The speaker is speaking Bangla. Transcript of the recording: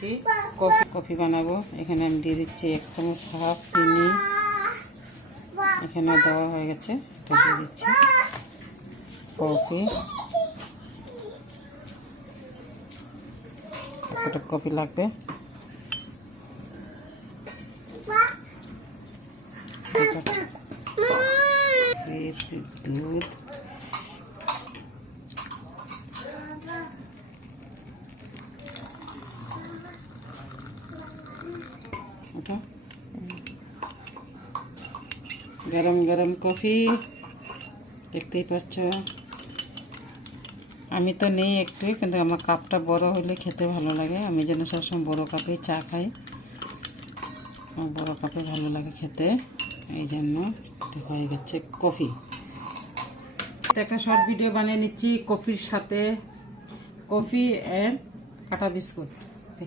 দিচ্ছি কফি বানাবো। এখানে আমি দিয়ে দিচ্ছি 1 চামচ হাফ চিনি, এখানে দেওয়া হয়ে গেছে। এটা দিয়ে দিচ্ছি কফি। কতটা কফি লাগবে? দুধ, গরম গরম কফি দেখতেই পাচ্ছ। আমি তো নেই একটু, কিন্তু আমার কাপটা বড় হলে খেতে ভালো লাগে। আমি যেন সবসময় বড় কাপে চা খাই, আমার বড় কাপে ভালো লাগে খেতে, এই জন্য হয়ে গেছে কফি। একটা শর্ট ভিডিও বানিয়ে নিচ্ছি কফির সাথে, কফি এন্ড কাটা বিস্কুট।